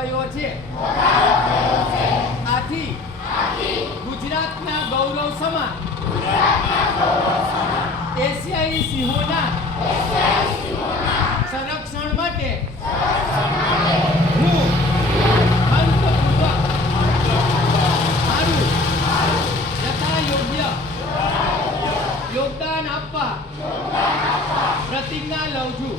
થયો છે. આથી ગુજરાતના ગૌરવ સમા એશિયાઈ સિંહોના સંરક્ષણ માટે હું યોગદાન આપવા પ્રતિજ્ઞા લઉં છું.